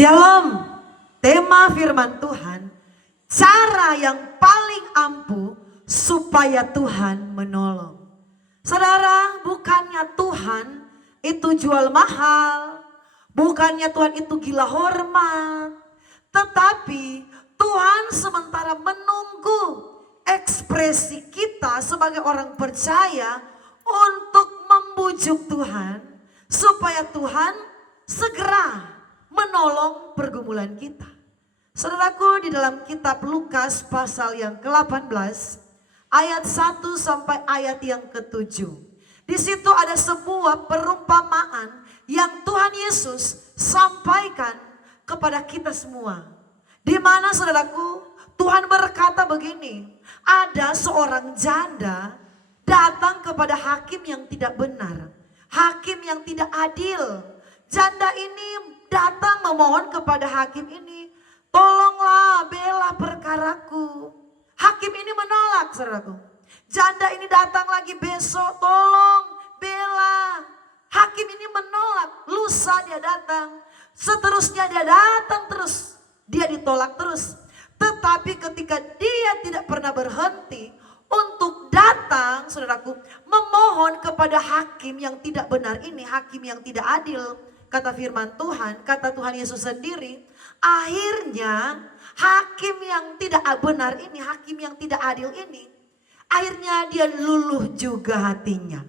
Shalom, tema firman Tuhan, cara yang paling ampuh supaya Tuhan menolong. Saudara, bukannya Tuhan itu jual mahal, bukannya Tuhan itu gila hormat, tetapi Tuhan sementara menunggu ekspresi kita sebagai orang percaya untuk membujuk Tuhan supaya Tuhan segera menolong pergumulan kita. Saudaraku, di dalam kitab Lukas pasal yang ke-18 ayat 1 sampai ayat yang ke-7. Di situ ada sebuah perumpamaan yang Tuhan Yesus sampaikan kepada kita semua. Di mana saudaraku, Tuhan berkata begini, ada seorang janda datang kepada hakim yang tidak benar, hakim yang tidak adil. Janda ini datang memohon kepada hakim ini, tolonglah bela perkaraku. Hakim ini menolak, saudaraku. Janda ini datang lagi besok, tolong bela. Hakim ini menolak, lusa dia datang, seterusnya dia datang terus, dia ditolak terus. Tetapi ketika dia tidak pernah berhenti untuk datang, saudaraku, memohon kepada hakim yang tidak benar ini, hakim yang tidak adil, kata firman Tuhan, kata Tuhan Yesus sendiri, akhirnya hakim yang tidak benar ini, hakim yang tidak adil ini, akhirnya dia luluh juga hatinya.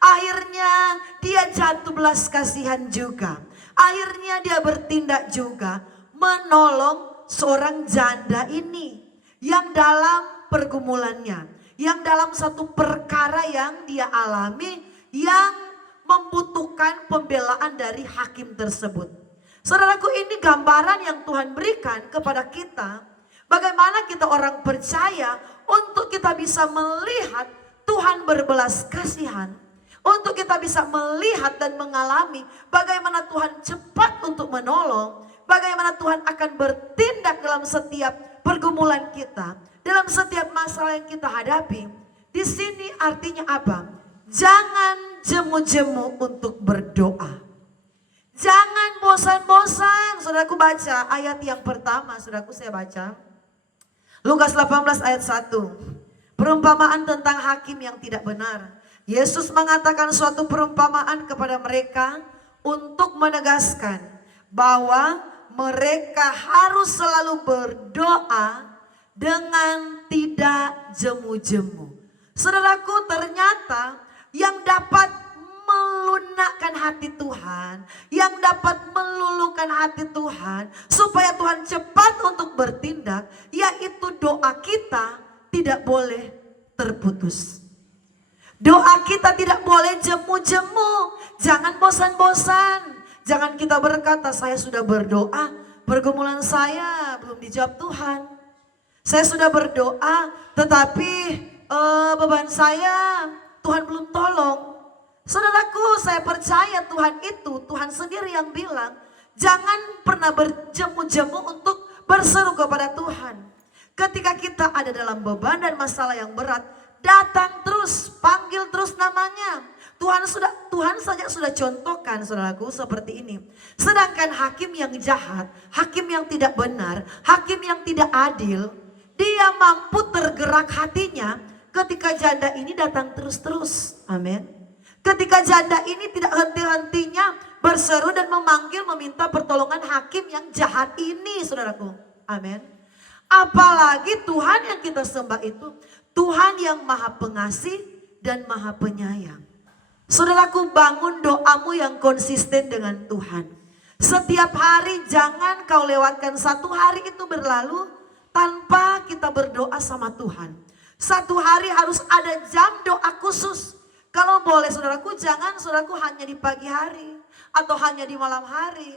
Akhirnya dia jatuh belas kasihan juga. Akhirnya dia bertindak juga menolong seorang janda ini yang dalam pergumulannya, yang dalam satu perkara yang dia alami, yang membutuhkan pembelaan dari hakim tersebut. Saudaraku, ini gambaran yang Tuhan berikan kepada kita, bagaimana kita orang percaya untuk kita bisa melihat Tuhan berbelas kasihan, untuk kita bisa melihat dan mengalami bagaimana Tuhan cepat untuk menolong, bagaimana Tuhan akan bertindak dalam setiap pergumulan kita, dalam setiap masalah yang kita hadapi. Di sini artinya apa? Jangan jemu-jemu untuk berdoa. Jangan bosan-bosan. Saudaraku baca ayat yang pertama, saudaraku saya baca. Lukas 18 ayat 1. Perumpamaan tentang hakim yang tidak benar. Yesus mengatakan suatu perumpamaan kepada mereka untuk menegaskan bahwa mereka harus selalu berdoa dengan tidak jemu-jemu. Saudaraku, ternyata yang dapat melunakkan hati Tuhan, yang dapat meluluhkan hati Tuhan supaya Tuhan cepat untuk bertindak, yaitu doa kita tidak boleh terputus. Doa kita tidak boleh jemu-jemu, jangan bosan-bosan. Jangan kita berkata, saya sudah berdoa, pergumulan saya belum dijawab Tuhan. Saya sudah berdoa, tetapi beban saya Tuhan belum tolong. Saudaraku, saya percaya Tuhan itu, Tuhan sendiri yang bilang, jangan pernah berjemu-jemu untuk berseru kepada Tuhan. Ketika kita ada dalam beban dan masalah yang berat, datang terus, panggil terus namanya. Tuhan saja sudah contohkan, saudaraku, seperti ini. Sedangkan hakim yang jahat, hakim yang tidak benar, hakim yang tidak adil, dia mampu tergerak hatinya ketika janda ini datang terus-terus. Amin. Ketika janda ini tidak henti-hentinya berseru dan memanggil meminta pertolongan hakim yang jahat ini, saudaraku. Amin. Apalagi Tuhan yang kita sembah itu Tuhan yang maha pengasih dan maha penyayang. Saudaraku, bangun doamu yang konsisten dengan Tuhan. Setiap hari jangan kau lewatkan satu hari itu berlalu tanpa kita berdoa sama Tuhan. Satu hari harus ada jam doa khusus. Kalau boleh saudaraku, jangan saudaraku hanya di pagi hari atau hanya di malam hari.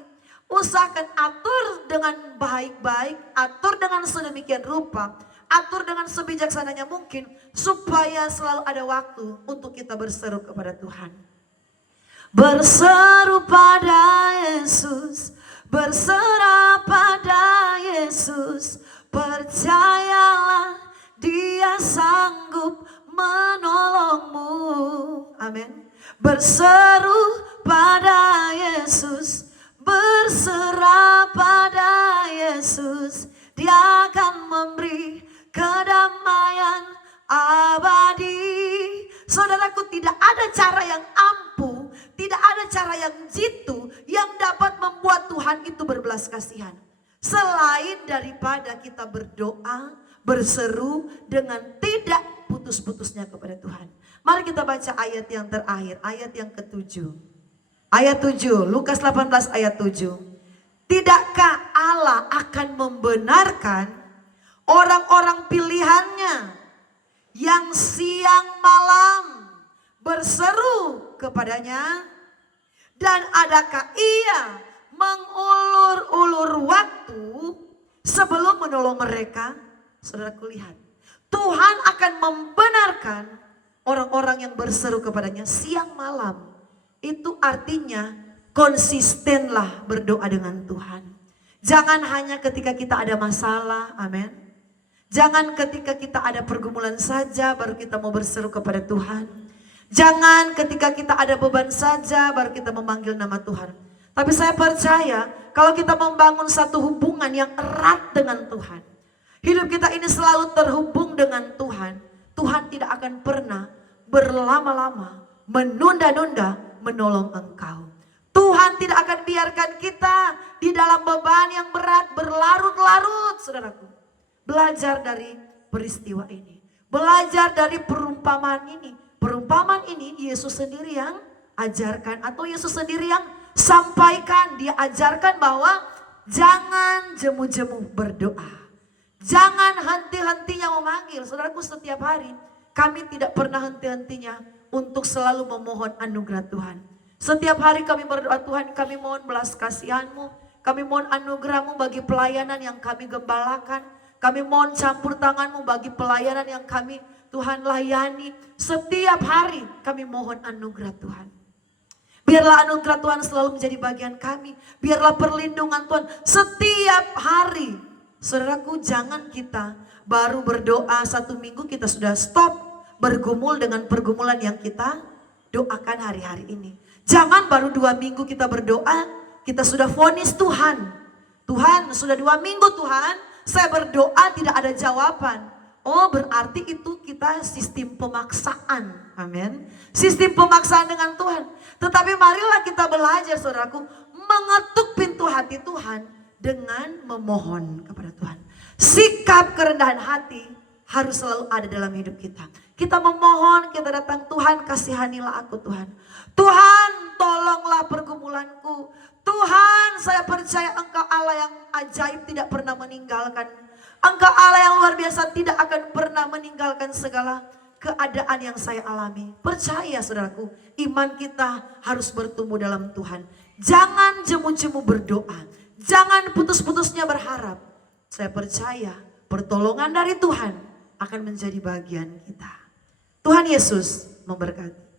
Usahakan atur dengan baik-baik, atur dengan sedemikian rupa, atur dengan sebijaksananya mungkin supaya selalu ada waktu untuk kita berseru kepada Tuhan. Berseru pada Yesus, berserah pada Yesus, percayalah Dia sanggup menolongmu. Amin. Berseru pada Yesus, berserah Dia akan memberi kedamaian abadi. Saudaraku, tidak ada cara yang ampuh, tidak ada cara yang jitu yang dapat membuat Tuhan itu berbelas kasihan. Selain daripada kita berdoa, berseru dengan tidak putus-putusnya kepada Tuhan. Mari kita baca ayat yang terakhir, ayat yang ke-7. Ayat 7, Lukas 18 ayat 7. Tidakkah Allah akan membenarkan orang-orang pilihannya yang siang malam berseru kepadanya? Dan adakah ia mengulur-ulur waktu sebelum menolong mereka? Saudaraku, lihat, Tuhan akan membenarkan orang-orang yang berseru kepadanya siang malam. Itu artinya konsistenlah berdoa dengan Tuhan. Jangan hanya ketika kita ada masalah, amin. Jangan ketika kita ada pergumulan saja baru kita mau berseru kepada Tuhan. Jangan ketika kita ada beban saja baru kita memanggil nama Tuhan. Tapi saya percaya kalau kita membangun satu hubungan yang erat dengan Tuhan, hidup kita ini selalu terhubung dengan Tuhan. Tuhan tidak akan pernah berlama-lama menunda-nunda menolong engkau. Tuhan tidak akan biarkan kita di dalam beban yang berat berlarut-larut, saudaraku. Belajar dari peristiwa ini. Belajar dari perumpamaan ini. Perumpamaan ini Yesus sendiri yang ajarkan atau Yesus sendiri yang sampaikan. Dia ajarkan bahwa jangan jemu-jemu berdoa. Jangan henti-hentinya memanggil. Saudaraku, setiap hari kami tidak pernah henti-hentinya untuk selalu memohon anugerah Tuhan. Setiap hari kami berdoa, Tuhan, kami mohon belas kasihan-Mu. Kami mohon anugerah-Mu bagi pelayanan yang kami gembalakan. Kami mohon campur tangan-Mu bagi pelayanan yang kami Tuhan layani. Setiap hari kami mohon anugerah Tuhan. Biarlah anugerah Tuhan selalu menjadi bagian kami. Biarlah perlindungan Tuhan setiap hari. Saudaraku, jangan kita baru berdoa 1 minggu kita sudah stop bergumul dengan pergumulan yang kita doakan hari-hari ini. Jangan baru 2 minggu kita berdoa, kita sudah vonis Tuhan. Tuhan, sudah 2 minggu Tuhan, saya berdoa tidak ada jawaban. Oh, berarti itu kita sistem pemaksaan. Amin. Sistem pemaksaan dengan Tuhan. Tetapi marilah kita belajar, saudaraku, mengetuk pintu hati Tuhan dengan memohon kepada Tuhan. Sikap kerendahan hati harus selalu ada dalam hidup kita. Kita memohon, kita datang, Tuhan kasihanilah aku Tuhan. Tuhan tolonglah pergumulanku. Tuhan, saya percaya Engkau Allah yang ajaib, tidak pernah meninggalkan. Engkau Allah yang luar biasa, tidak akan pernah meninggalkan segala keadaan yang saya alami. Percaya, saudaraku, iman kita harus bertumbuh dalam Tuhan. Jangan jemu-jemu berdoa. Jangan putus-putusnya berharap. Saya percaya pertolongan dari Tuhan akan menjadi bagian kita. Tuhan Yesus memberkati.